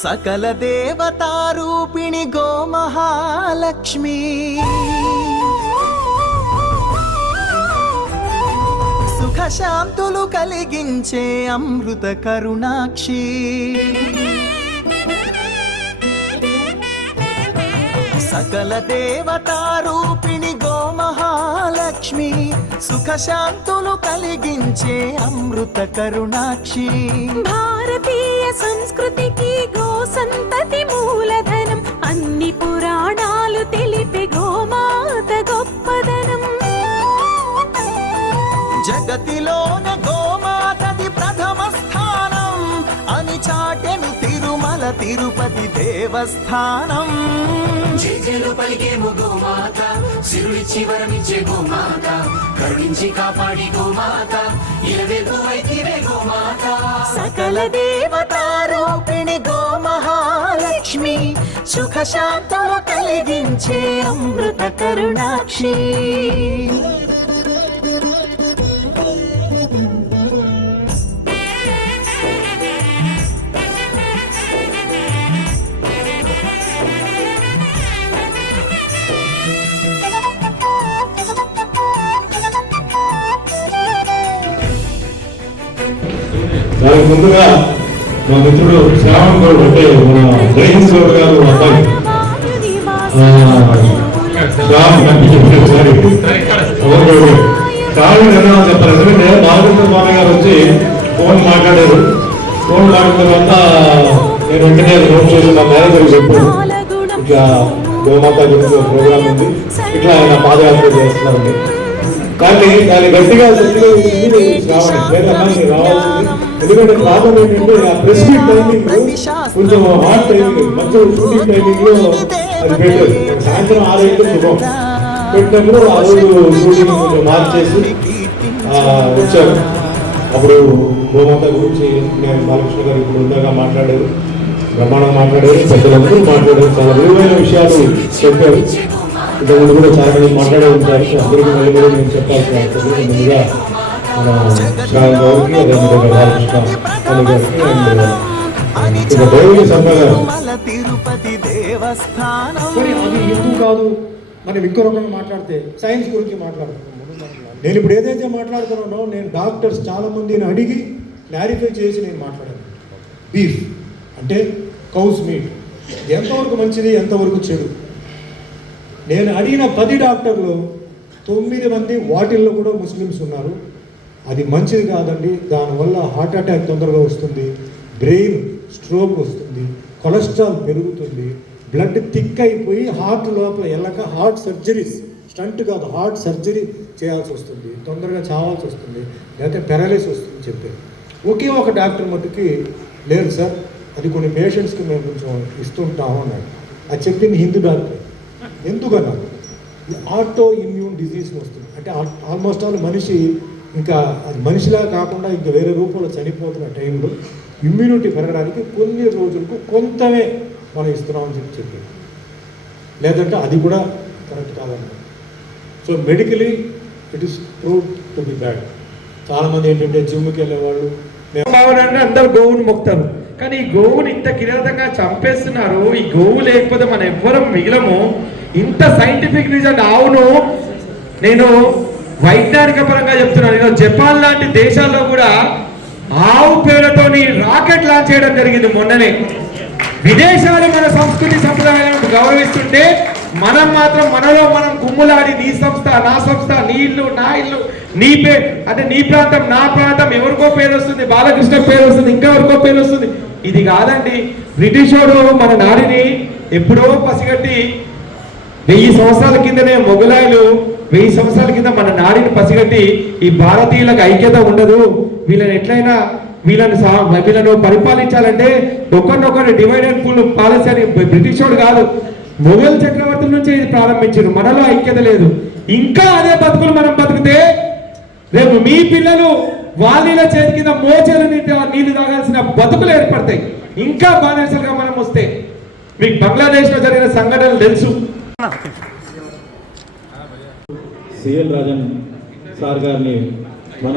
సకల దేవతారూపిణి గోమహాలక్ష్మి. సుఖశాంతులు కలిగించే అమృత కరుణాక్షి. సకల దేవతారూపిణి గోమహాలక్ష్మి సుఖశాంతులు కలిగించే అమృత కరుణాక్షి. భారతీ సంస్కృతికి గో సంతతి మూలధనం. అన్ని పురాణాలు తెలిపే గోమాత గొప్పదనం. జగతిలోన గోమాతది ప్రథమ స్థానం. అని చాటెను తిరుమల తిరుపతి దేవస్థానం. జేజేలు పలికేము గోమాత సిరుడిచ్చి వరమిచ్చే గోమాత కరుణించి కాపాడి గోమాత వైతివే గోమాత. సకల దేవతారూపిణి గోమహాలక్ష్మి సుఖ శాంతము కలిగించే అమృత కరుణాక్షి దానికి ముందుగా మా మిత్రుడు శ్రావణ్ గౌడ్ అంటే మన జైన్ గౌడ్ గారు అబ్బాయి. ఆ, శ్రావణ్ కనిపించారు సారీ. పవన్ గౌడ్ చెప్పాలి ఎందుకంటే బాలకృష్ణ స్వామి గారు వచ్చి ఫోన్ మాట్లాడారు. ఫోన్ మాట్లాడిన తర్వాత నేను వెంటనే ఫోన్ చేసి మా మేనేజర్ చెప్పాను. ఇట్లా గోమాత గురించి ప్రోగ్రామ్ ఉంది. ఇట్లా ఆయన పాదయాత్ర చేస్తున్నారండి కానీ దాన్ని గట్టిగా చెప్పి శ్రావణి. లేదమ్మా నీకు రావాల్సింది. ఎందుకంటే ప్రాబ్లం ఏంటంటే ఆ ప్రెస్ మీట్ టైమింగ్ కొంచెం హాట్ టైమింగ్ మంచి షూటింగ్ టైమింగ్లో అది పెట్టారు సాయంత్రం ఆరు అయితే శుభం. పెట్టినప్పుడు ఆ రోజు షూటింగ్ కొంచెం మార్చేసి ఆ, వచ్చారు. అప్పుడు గోమాత గురించి నేను బాలకృష్ణ గారు ఇప్పుడు ఉందాగా మాట్లాడారు బ్రహ్మాండంగా మాట్లాడారు పెద్దలందరూ మాట్లాడారు చాలా విలువైన విషయాలు చెప్పారు. ఇంతకుముందు కూడా చాలా మంది మాట్లాడే ఉంటారు అందరికీ మళ్ళీ నేను చెప్పాల్సిన. ముందుగా శ్రావణ్ గారికి అదేవిధంగా బాలకృష్ణ గారికి ఇక దేవస్థానం మరి అది కాదు మనం ఇంకో రకంగా మాట్లాడితే సైన్స్ గురించి మాట్లాడుతున్నాం నేను ఇప్పుడు ఏదైతే మాట్లాడుతున్నానో నేను డాక్టర్స్ చాలా మందిని అడిగి క్లారిఫై చేసి నేను మాట్లాడాను బీఫ్ అంటే కౌస్ మీట్ ఎంతవరకు మంచిది ఎంతవరకు చెడు నేను అడిగిన పది డాక్టర్లు తొమ్మిది మంది వాటిల్లో కూడా ముస్లిమ్స్ ఉన్నారు. అది మంచిది కాదండి. దానివల్ల హార్ట్ అటాక్ తొందరగా వస్తుంది బ్రెయిన్ స్ట్రోక్ వస్తుంది కొలెస్ట్రాల్ పెరుగుతుంది బ్లడ్ థిక్ అయిపోయి హార్ట్ లోపల వెళ్ళక హార్ట్ సర్జరీస్ స్టంట్ కాదు హార్ట్ సర్జరీ చేయాల్సి వస్తుంది తొందరగా చావాల్సి వస్తుంది లేకపోతే పెరలిస్ వస్తుంది చెప్పారు. ఒకే ఒక డాక్టర్ మట్టుకి లేదు సార్ అది కొన్ని పేషెంట్స్కి మేము కొంచెం ఇస్తుంటాము అన్నాడు. అది చెప్పింది హిందూ డాక్టర్. ఎందుకన్నా ఆటో ఇమ్యూన్ డిజీజ్ వస్తుంది. అంటే ఆల్మోస్ట్ ఆల్ మనిషి ఇంకా అది మనిషిలా కాకుండా ఇంకా వేరే రూపంలో చనిపోతున్న టైంలో ఇమ్యూనిటీ పెరగడానికి కొన్ని రోజులకు కొంతమే మనం ఇస్తున్నామని చెప్పి చెప్పారు లేదంటే అది కూడా కరెక్ట్ కాదన్నమాట so medically it is prove to be bad చాలామంది ఏంటంటే జిమ్కి వెళ్ళేవాళ్ళు. మేము అందరు గోవును మొక్తారు. కానీ ఈ గోవుని ఇంత కిరాతంగా చంపేస్తున్నారు. ఈ గోవు లేకపోతే మనం ఎవ్వరం మిగిలము. ఇంత సైంటిఫిక్ రీజన్ అవును. నేను వైజ్ఞానిక పరంగా చెప్తున్నాను. నేను జపాన్ లాంటి దేశాల్లో కూడా ఆవు పేడతోని రాకెట్ లాంచ్ చేయడం జరిగింది మొన్ననే. విదేశాలు మన సంస్కృతి సంప్రదాయాలను గౌరవిస్తుంటే మనం మాత్రం మనలో మనం గుమ్ములాడి నీ సంస్థ నా సంస్థ నీ ఇల్లు నా ఇల్లు నీ పే అంటే నీ ప్రాంతం నా ప్రాంతం ఎవరికో పేరు వస్తుంది బాలకృష్ణ పేరు వస్తుంది ఇంకా ఎవరికో పేరు వస్తుంది. ఇది కాదండి బ్రిటిష్ వాడు మన నాడిని ఎప్పుడో పసిగట్టి వెయ్యి సంవత్సరాల కిందనే మొఘలాయులు వెయ్యి సంవత్సరాల కింద మన నాడిని పసిగట్టి ఈ భారతీయులకు ఐక్యత ఉండదు. వీళ్ళని ఎట్లయినా వీళ్ళని సా- వీళ్ళను పరిపాలించాలంటే ఒకరినొకరు డివైడ్ అండ్ ఫుల్ పాలసీ అని బ్రిటిష్ వాడు కాదు. మొఘల్ చక్రవర్తుల నుంచే ఇది ప్రారంభించారు. మనలో ఐక్యత లేదు. ఇంకా అదే బతుకులు మనం బతికితే రేపు మీ పిల్లలు వాళ్ళ చేతి కింద మోచేలు నీళ్ళు తాగాల్సిన బతుకులు ఏర్పడతాయి. ఇంకా బానిసలుగా మనం వస్తే మీకు బంగ్లాదేశ్లో జరిగిన సంఘటనలు తెలుసు. సిఎల్ రాజన్ సార్ గారిని మన